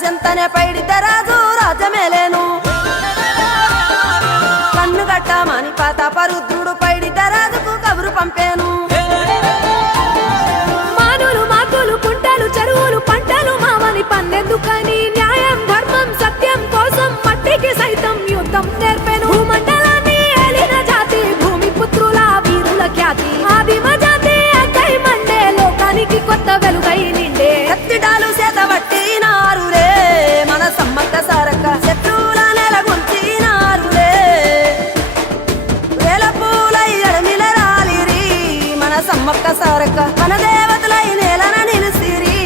సెంతనే పైడితే రాజు రాజమేలేను కన్ను గట్టమని ప్రతాపరుద్రుడు పైడితే రాజుకు కబురు పంపేను మానులు మాకులు కుంటలు చెరువులు పంటలు మామని పన్నెందుకని న్యాయం ధర్మం సత్యం కోసం మట్టికి సైతం యుద్ధం నేర్పెను భూమండలాన్ని ఏలిన జాతి భూమి పుత్రుల వీరుల ఖ్యాతి ఆదిమ జాతి అక్కై మండే లోకానికి కొత్త వెలుగై నిండే కత్తిడాలు చేతబట్టినారులే మన సమ్మక్క సారక్క శత్రువుల నెలగుంచినారులే వేల పూలై ఎడమిల రాలిరి మన సమ్మక్క సారక్క మన దేవతలై నేలన నిలిసిరి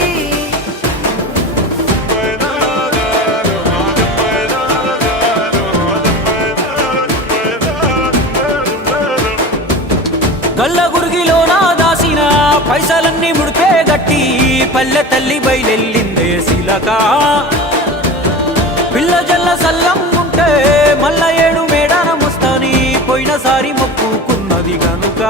గల్ల గురిగిలోన దాసిన పైసలన్నీ ముడిపే గట్టి పల్లె తల్లి బయలెల్లిందే శిలక పిల్ల జల్ల సల్లం ఉంటే మల్ల ఏడు మేడాన ముస్తాని పోయినసారి మొక్కుకున్నది గనుక